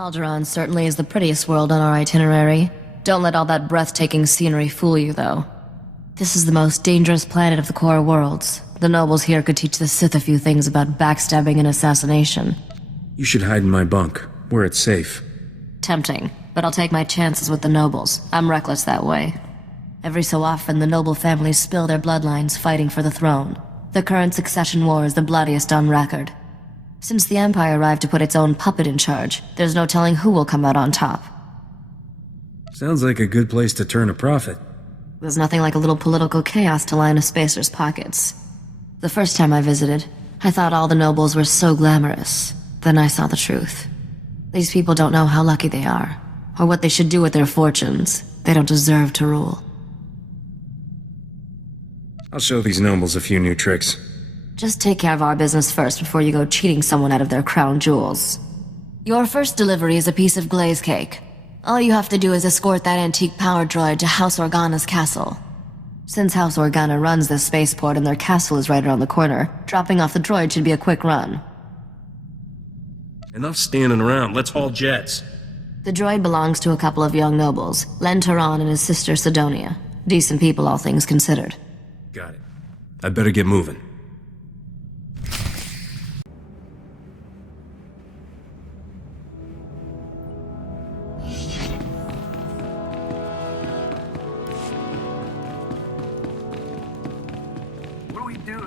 Alderaan certainly is the prettiest world on our itinerary. Don't let all that breathtaking scenery fool you, though. This is the most dangerous planet of the core worlds. The nobles here could teach the Sith a few things about backstabbing and assassination. You should hide in my bunk, where it's safe. Tempting, but I'll take my chances with the nobles. I'm reckless that way. Every so often, the noble families spill their bloodlines fighting for the throne. The current succession war is the bloodiest on record. Since the Empire arrived to put its own puppet in charge, there's no telling who will come out on top. Sounds like a good place to turn a profit. There's nothing like a little political chaos to line a spacer's pockets. The first time I visited, I thought all the nobles were so glamorous. Then I saw the truth. These people don't know how lucky they are, or what they should do with their fortunes. They don't deserve to rule. I'll show these nobles a few new tricks. Just take care of our business first before you go cheating someone out of their crown jewels. Your first delivery is a piece of glaze cake. All you have to do is escort that antique power droid to House Organa's castle. Since House Organa runs this spaceport and their castle is right around the corner, dropping off the droid should be a quick run. Enough standing around, let's haul jets. The droid belongs to a couple of young nobles, Len Turan and his sister Sidonia. Decent people, all things considered. Got it. I better get moving.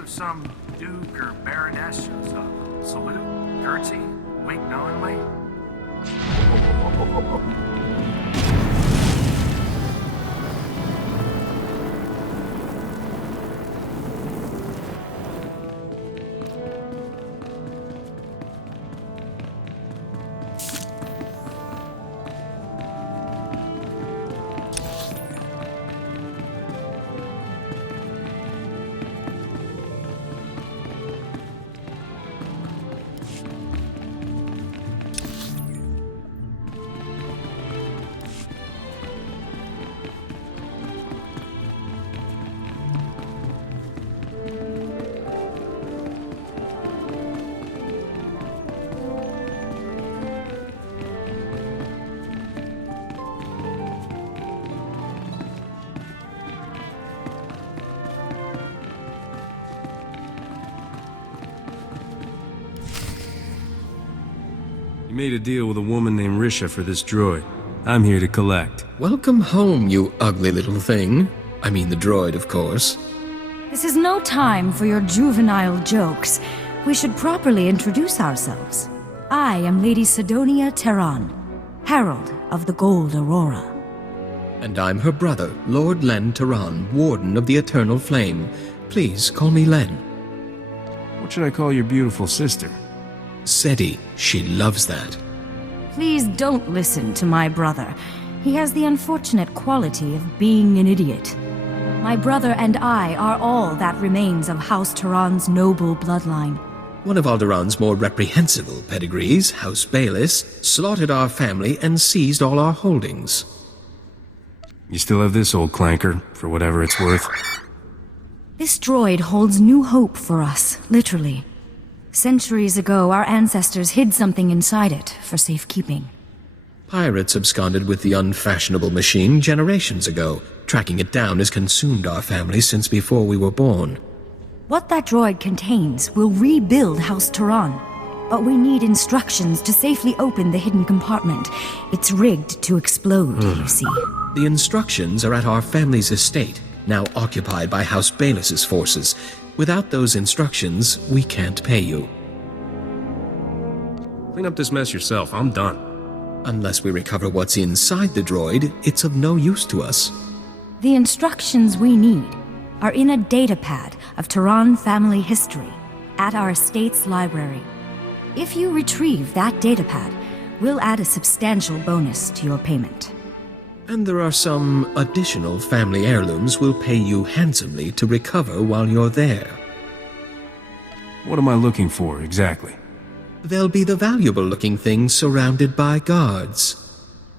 Some duke or baroness shows up. Salute, curtsy, wink knowingly. You made a deal with a woman named Risha for this droid. I'm here to collect. Welcome home, you ugly little thing. I mean the droid, of course. This is no time for your juvenile jokes. We should properly introduce ourselves. I am Lady Sidonia Terran, Herald of the Gold Aurora. And I'm her brother, Lord Len Turan, Warden of the Eternal Flame. Please call me Len. What should I call your beautiful sister? Seti, she loves that. Please don't listen to my brother. He has the unfortunate quality of being an idiot. My brother and I are all that remains of House Turan's noble bloodline. One of Alderaan's more reprehensible pedigrees, House Bayless, slaughtered our family and seized all our holdings. You still have this old clanker, for whatever it's worth. This droid holds new hope for us, literally. Centuries ago, our ancestors hid something inside it for safekeeping. Pirates absconded with the unfashionable machine generations ago. Tracking it down has consumed our family since before we were born. What that droid contains will rebuild House Turan. But we need instructions to safely open the hidden compartment. It's rigged to explode, you see. The instructions are at our family's estate, now occupied by House Bayless's forces. Without those instructions, we can't pay you. Clean up this mess yourself, I'm done. Unless we recover what's inside the droid, it's of no use to us. The instructions we need are in a datapad of Turan family history at our estate's library. If you retrieve that datapad, we'll add a substantial bonus to your payment. And there are some additional family heirlooms we'll pay you handsomely to recover while you're there. What am I looking for, exactly? They'll be the valuable-looking things surrounded by guards.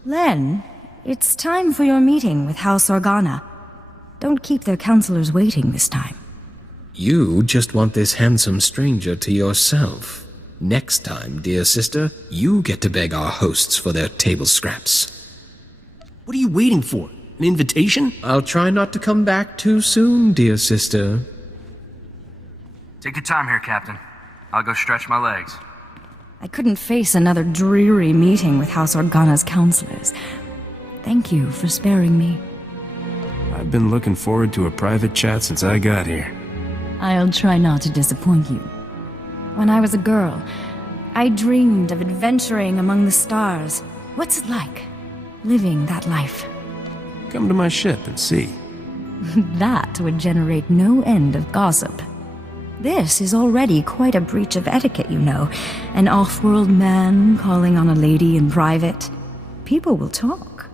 Len, it's time for your meeting with House Organa. Don't keep their counselors waiting this time. You just want this handsome stranger to yourself. Next time, dear sister, you get to beg our hosts for their table scraps. What are you waiting for? An invitation? I'll try not to come back too soon, dear sister. Take your time here, Captain. I'll go stretch my legs. I couldn't face another dreary meeting with House Organa's counselors. Thank you for sparing me. I've been looking forward to a private chat since I got here. I'll try not to disappoint you. When I was a girl, I dreamed of adventuring among the stars. What's it like, living that life? Come to my ship and see. That would generate no end of gossip. This is already quite a breach of etiquette, you know. An off-world man calling on a lady in private. People will talk.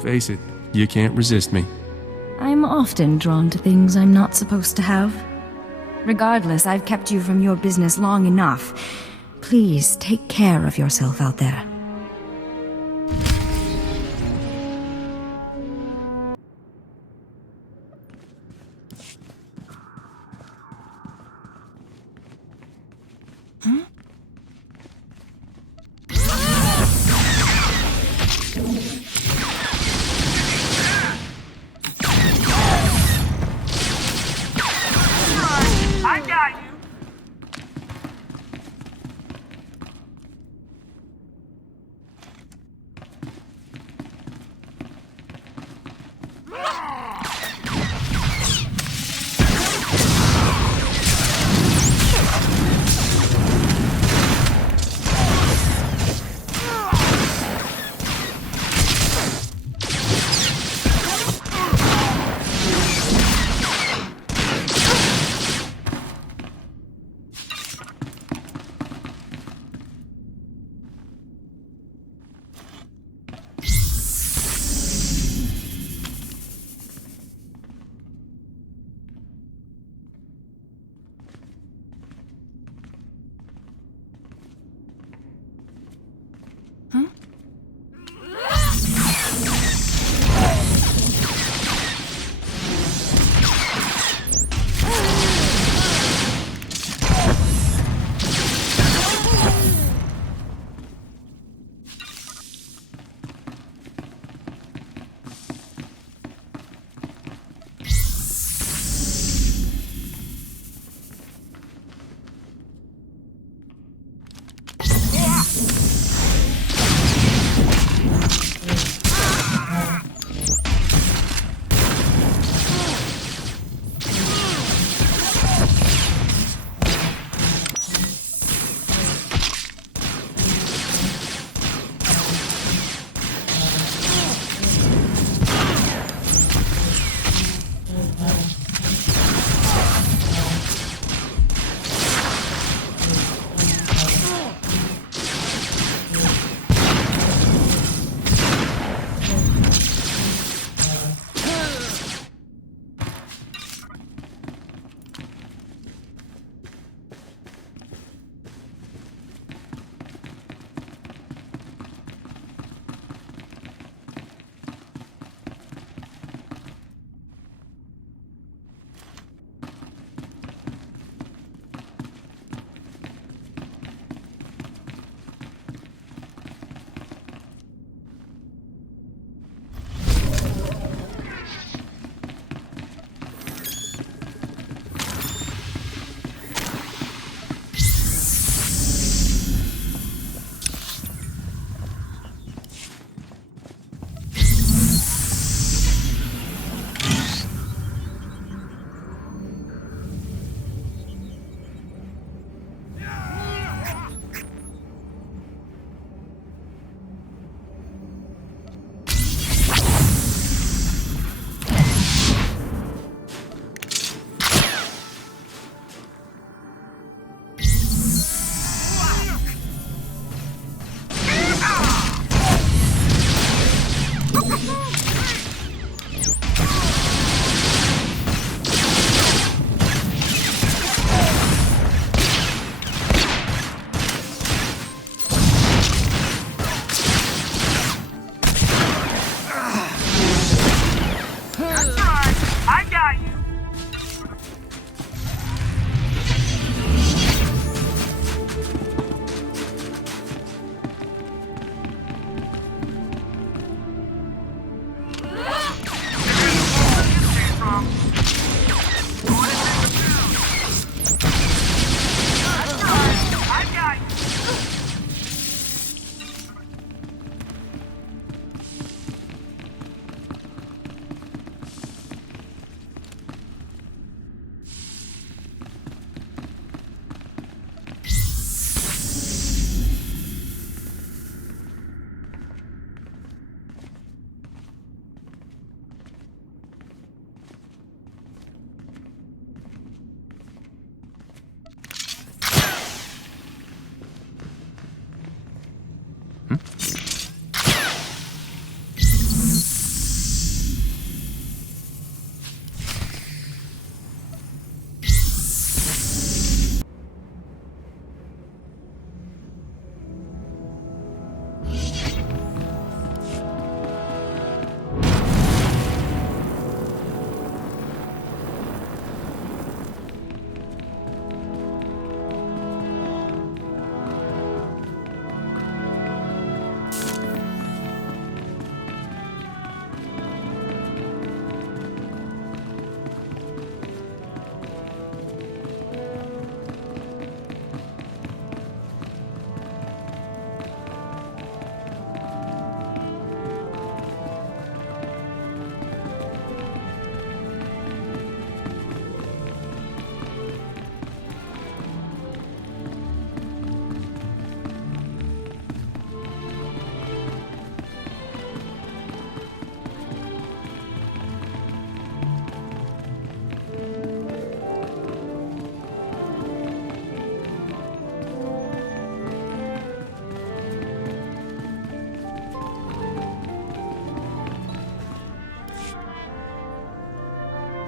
Face it, you can't resist me. I'm often drawn to things I'm not supposed to have. Regardless, I've kept you from your business long enough. Please take care of yourself out there. I got you!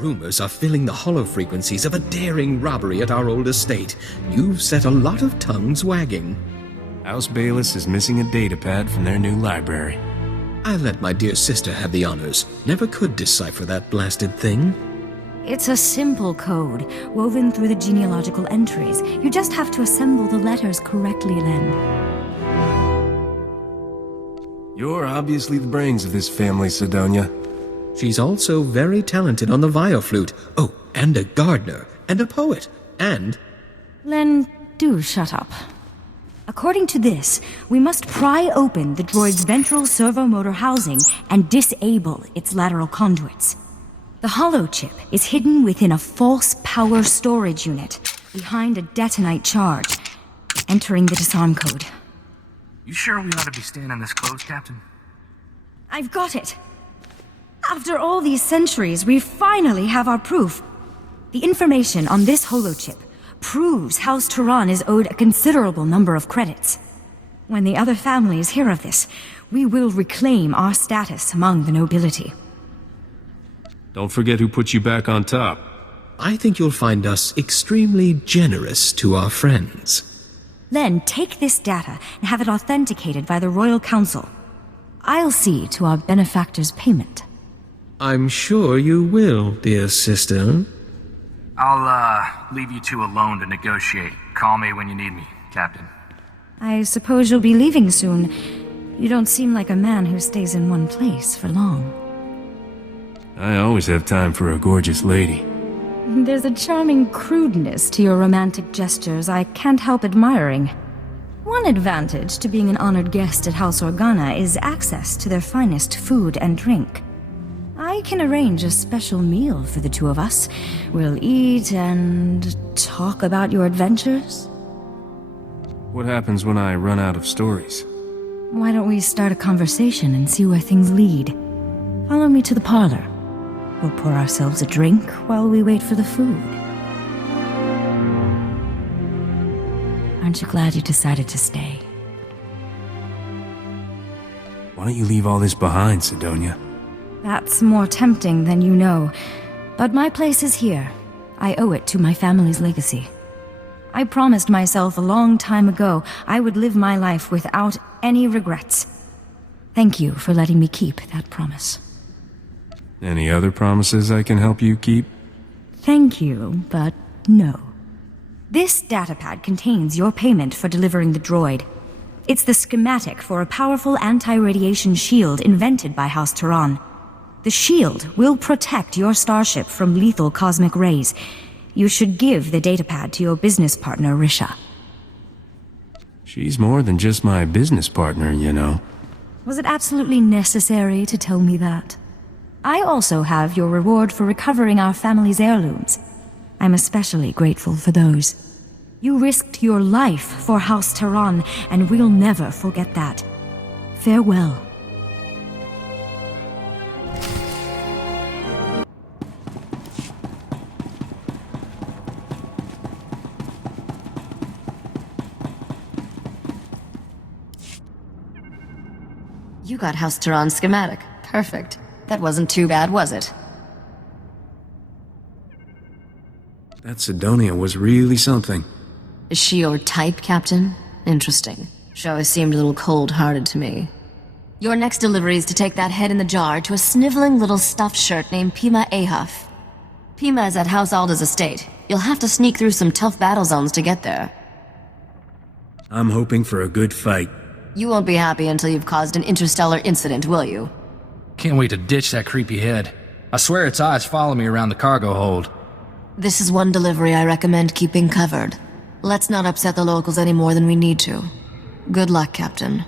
Rumors are filling the hollow frequencies of a daring robbery at our old estate. You've set a lot of tongues wagging. House Bayless is missing a datapad from their new library. I let my dear sister have the honors. Never could decipher that blasted thing. It's a simple code, woven through the genealogical entries. You just have to assemble the letters correctly, Len. You're obviously the brains of this family, Sidonia. She's also very talented on the violflute. Oh, and a gardener, and a poet, and... Len, do shut up. According to this, we must pry open the droid's ventral servomotor housing and disable its lateral conduits. The holochip is hidden within a false power storage unit, behind a detonite charge, entering the disarm code. You sure we ought to be staying this close, Captain? I've got it! After all these centuries, we finally have our proof. The information on this holochip proves House SWTOR is owed a considerable number of credits. When the other families hear of this, we will reclaim our status among the nobility. Don't forget who put you back on top. I think you'll find us extremely generous to our friends. Then take this data and have it authenticated by the Royal Council. I'll see to our benefactor's payment. I'm sure you will, dear sister. I'll, leave you two alone to negotiate. Call me when you need me, Captain. I suppose you'll be leaving soon. You don't seem like a man who stays in one place for long. I always have time for a gorgeous lady. There's a charming crudeness to your romantic gestures I can't help admiring. One advantage to being an honored guest at House Organa is access to their finest food and drink. I can arrange a special meal for the two of us. We'll eat and talk about your adventures. What happens when I run out of stories? Why don't we start a conversation and see where things lead? Follow me to the parlor. We'll pour ourselves a drink while we wait for the food. Aren't you glad you decided to stay? Why don't you leave all this behind, Sidonia? That's more tempting than you know. But my place is here. I owe it to my family's legacy. I promised myself a long time ago I would live my life without any regrets. Thank you for letting me keep that promise. Any other promises I can help you keep? Thank you, but no. This datapad contains your payment for delivering the droid. It's the schematic for a powerful anti-radiation shield invented by House SWTOR. The shield will protect your starship from lethal cosmic rays. You should give the datapad to your business partner, Risha. She's more than just my business partner, you know. Was it absolutely necessary to tell me that? I also have your reward for recovering our family's heirlooms. I'm especially grateful for those. You risked your life for House SWTOR, and we'll never forget that. Farewell. You got House SWTOR schematic. Perfect. That wasn't too bad, was it? That Sidonia was really something. Is she your type, Captain? Interesting. She always seemed a little cold-hearted to me. Your next delivery is to take that head in the jar to a sniveling little stuffed shirt named Pima Ahuf. Pima is at House Alda's estate. You'll have to sneak through some tough battle zones to get there. I'm hoping for a good fight. You won't be happy until you've caused an interstellar incident, will you? Can't wait to ditch that creepy head. I swear its eyes follow me around the cargo hold. This is one delivery I recommend keeping covered. Let's not upset the locals any more than we need to. Good luck, Captain.